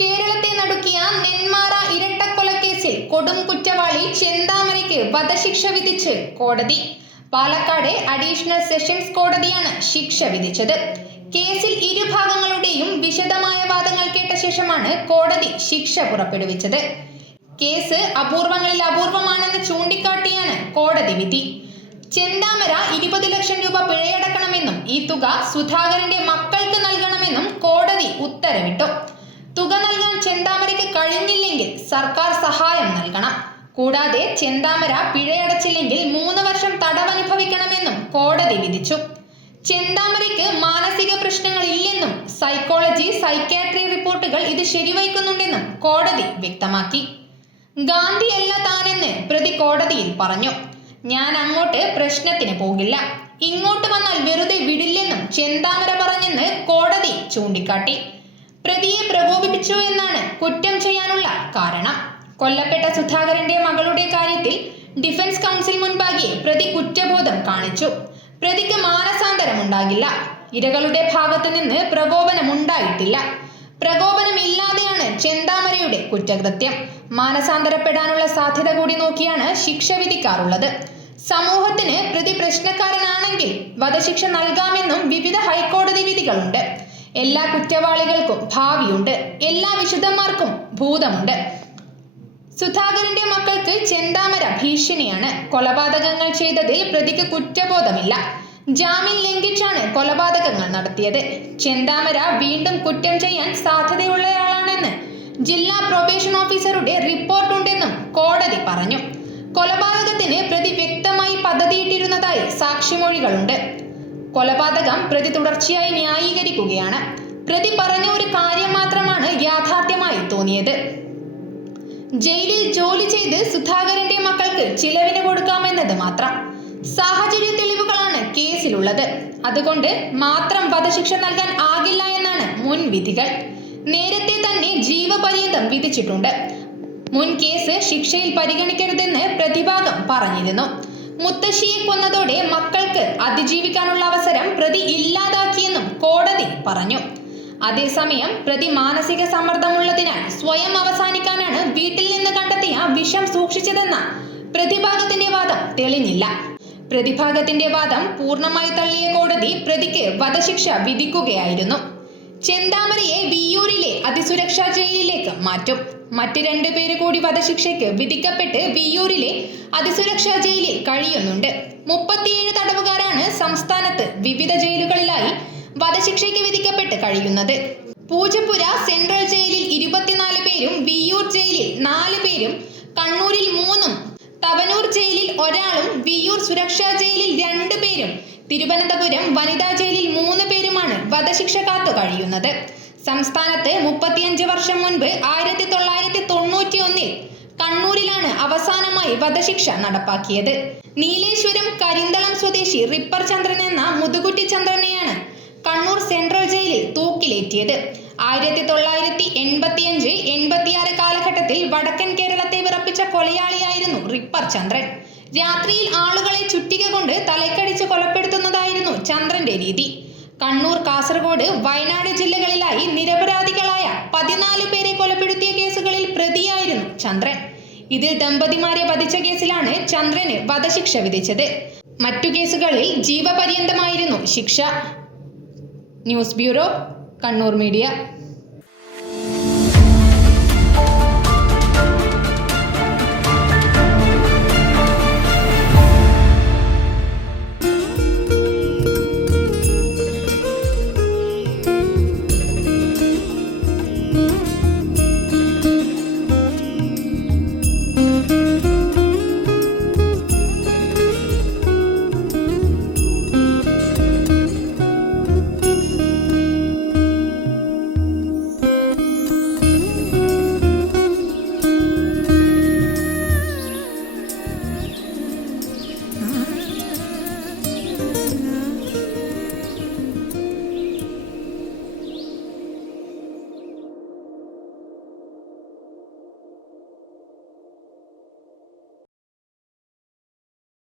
കേരളത്തെ നടുക്കിയ നെന്മാറ ഇരട്ടക്കൊലക്കേസിൽ കൊടും കുറ്റവാളി ചെന്താമരയ്ക്ക് വധശിക്ഷ വിധിച്ച് കോടതി. പാലക്കാട് അഡീഷണൽ സെഷൻസ് കോടതിയാണ് ശിക്ഷ വിധിച്ചത്. കേസിൽ ഇരുഭാഗങ്ങളുടെയും വിശദമായ വാദങ്ങൾ കേട്ട ശേഷമാണ് കോടതി ശിക്ഷ പുറപ്പെടുവിച്ചത്. കേസ് അപൂർവങ്ങളിൽ അപൂർവമാണെന്ന് ചൂണ്ടിക്കാട്ടിയാണ് കോടതി വിധി. ചെന്താമര 20 ലക്ഷം രൂപ പിഴയടക്കണമെന്നും ഈ തുക സുധാകരന്റെ മക്കൾക്ക് നൽകണമെന്നും കോടതി ഉത്തരവിട്ടു. തുക നൽകാൻ ചെന്താമരയ്ക്ക് കഴിഞ്ഞില്ലെങ്കിൽ സർക്കാർ സഹായം നൽകണം. കൂടാതെ ചെന്താമര പിഴയടച്ചില്ലെങ്കിൽ 3 വർഷം തടവനുഭവിക്കണമെന്നും കോടതി വിധിച്ചു. ചെന്താമരയ്ക്ക് മാനസിക പ്രശ്നങ്ങൾ ഇല്ലെന്നും സൈക്കോളജി സൈക്യാട്രി റിപ്പോർട്ടുകൾ ഇത് ശരിവയ്ക്കുന്നുണ്ടെന്നും കോടതി വ്യക്തമാക്കി. ഗാന്ധിയല്ല താനെന്ന് പ്രതി കോടതിയിൽ പറഞ്ഞു. ഞാൻ അങ്ങോട്ട് പ്രശ്നത്തിന് പോകില്ല, ഇങ്ങോട്ട് വന്നാൽ വെറുതെ വിടില്ലെന്നും ചെന്താമര പറഞ്ഞെന്ന് കോടതി ചൂണ്ടിക്കാട്ടി. പ്രതിയെ പ്രകോപിപ്പിച്ചു എന്നാണ് കുറ്റം ചെയ്യാനുള്ള കാരണം. കൊല്ലപ്പെട്ട സുധാകരന്റെ മകളുടെ കാര്യത്തിൽ ഡിഫൻസ് കൗൺസിൽ മുൻപാകെ പ്രതി കുറ്റബോധം കാണിച്ചു. പ്രതിക്ക് മാനസാന്തരമുണ്ടാകില്ല. ഇരകളുടെ ഭാഗത്തു നിന്ന് പ്രകോപനമുണ്ടായിട്ടില്ല. പ്രകോപനമില്ലാതെയാണ് ചെന്താമരയുടെ കുറ്റകൃത്യം. മാനസാന്തരപ്പെടാനുള്ള സാധ്യത കൂടി നോക്കിയാണ് ശിക്ഷ വിധിക്കാറുള്ളത്. സമൂഹത്തിന് പ്രതി പ്രശ്നക്കാരനാണെങ്കിൽ വധശിക്ഷ നൽകാമെന്നും വിവിധ ഹൈക്കോടതി വിധികളുണ്ട്. എല്ലാ കുറ്റവാളികൾക്കും ഭാവിയുണ്ട്, എല്ലാ വിശുദ്ധന്മാർക്കും ഭൂതമുണ്ട്. സുധാകരന്റെ മക്കൾക്ക് ചെന്താമര ഭീഷണിയാണ്. കൊലപാതകങ്ങൾ ചെയ്തതിൽ പ്രതിക്ക് കുറ്റബോധമില്ല. ജാമ്യം ലംഘിച്ചാണ് കൊലപാതകങ്ങൾ നടത്തിയത്. ചെന്താമര വീണ്ടും കുറ്റം ചെയ്യാൻ സാധ്യതയുള്ളയാളാണെന്ന് ജില്ലാ പ്രൊബേഷൻ ഓഫീസറുടെ റിപ്പോർട്ടുണ്ടെന്നും കോടതി പറഞ്ഞു. കൊലപാതകത്തിന് പ്രതി വ്യക്തമായി പദ്ധതിയിട്ടിരുന്നതായി സാക്ഷിമൊഴികളുണ്ട്. കൊലപാതകം പ്രതി തുടർച്ചയായി ന്യായീകരിക്കുകയാണ്. പ്രതി പറഞ്ഞ ഒരു കാര്യം മാത്രമാണ് യാഥാർത്ഥ്യമായി തോന്നിയത്. ജയിലിൽ ജോലി ചെയ്ത് സുധാകരന്റെ മക്കൾക്ക് ചിലവിന് കൊടുക്കാമെന്നത് മാത്രം. സാഹചര്യ തെളിവുകളാണ് കേസിലുള്ളത്. അതുകൊണ്ട് മാത്രം വധശിക്ഷ നൽകാൻ ആകില്ല എന്നാണ് മുൻ വിധികൾ. നേരത്തെ തന്നെ ജീവപര്യന്തം വിധിച്ചിട്ടുണ്ട്. മുൻ കേസ് ശിക്ഷയിൽ പരിഗണിക്കരുതെന്ന് പ്രതിഭാഗം പറഞ്ഞിരുന്നു. മുത്തശ്ശിയെ കൊന്നതോടെ മക്കൾക്ക് അതിജീവിക്കാനുള്ള അവസരം പ്രതി ഇല്ലാതാക്കിയെന്നും കോടതി പറഞ്ഞു. അതേസമയം പ്രതി മാനസിക സമ്മർദ്ദമുള്ളതിനാൽ സ്വയം അവസാനിക്കാനാണ് വീട്ടിൽ നിന്ന് കണ്ടെത്തിയ വിഷം സൂക്ഷിച്ചതെന്ന പ്രതിഭാഗത്തിന്റെ വാദം തെളിഞ്ഞില്ല. പ്രതിഭാഗത്തിന്റെ വാദം പൂർണ്ണമായി തള്ളിയ കോടതി പ്രതിക്ക് വധശിക്ഷ വിധിക്കുകയായിരുന്നു. ചെന്താമരയെ വിയ്യൂരിലെ അതിസുരക്ഷാ ജയിലിലേക്ക് മാറ്റും. മറ്റ് 2 പേര് കൂടി വധശിക്ഷയ്ക്ക് വിധിക്കപ്പെട്ട് വിയ്യൂരിലെ അതിസുരക്ഷാ ജയിലിൽ കഴിയുന്നുണ്ട്. 37 തടവുകാരാണ് സംസ്ഥാനത്ത് വിവിധ ജയിലുകളിലായി വധശിക്ഷയ്ക്ക് വിധിക്കപ്പെട്ട് കഴിയുന്നത്. പൂജപ്പുര സെൻട്രൽ ജയിലിൽ 24 പേരും വിയ്യൂർ ജയിലിൽ 4 പേരും കണ്ണൂരിൽ 3ഉം തവനൂർ ജയിലിൽ 1ആളും വിയ്യൂർ സുരക്ഷാ ജയിലിൽ 2 പേരും തിരുവനന്തപുരം വനിതാ ജയിലിൽ 3 പേരുമാണ് വധശിക്ഷ കാത്തു കഴിയുന്നത്. സംസ്ഥാനത്ത് 35 വർഷം മുൻപ് 1991 കണ്ണൂരിലാണ് അവസാനമായി വധശിക്ഷ നടപ്പാക്കിയത്. നീലേശ്വരം കരിന്തളം സ്വദേശി റിപ്പർ ചന്ദ്രൻ എന്ന മുതുകുറ്റി ചന്ദ്രനെയാണ് കണ്ണൂർ സെൻട്രൽ ജയിലിൽ തൂക്കിലേറ്റിയത്. 1985-86 കാലഘട്ടത്തിൽ വടക്കൻ കേരളത്തെ വിറപ്പിച്ച കൊലയാളിയായിരുന്നു റിപ്പർ ചന്ദ്രൻ. രാത്രിയിൽ ആളുകളെ ചുറ്റിക കൊണ്ട് തലക്കടിച്ച് കൊലപ്പെടുത്തുന്നതായിരുന്നു ചന്ദ്രന്റെ രീതി. കണ്ണൂർ, കാസർഗോഡ്, വയനാട് ജില്ലകളിലായി നിരപരാധികളായ 14 പേരെ കൊലപ്പെടുത്തിയ കേസുകളിൽ പ്രതിയായിരുന്നു ചന്ദ്രൻ. ഇതിൽ ദമ്പതിമാരെ വധിച്ച കേസിലാണ് ചന്ദ്രന് വധശിക്ഷ വിധിച്ചത്. മറ്റു കേസുകളിൽ ജീവപര്യന്തമായിരുന്നു ശിക്ഷ. News bureau, Kannur media.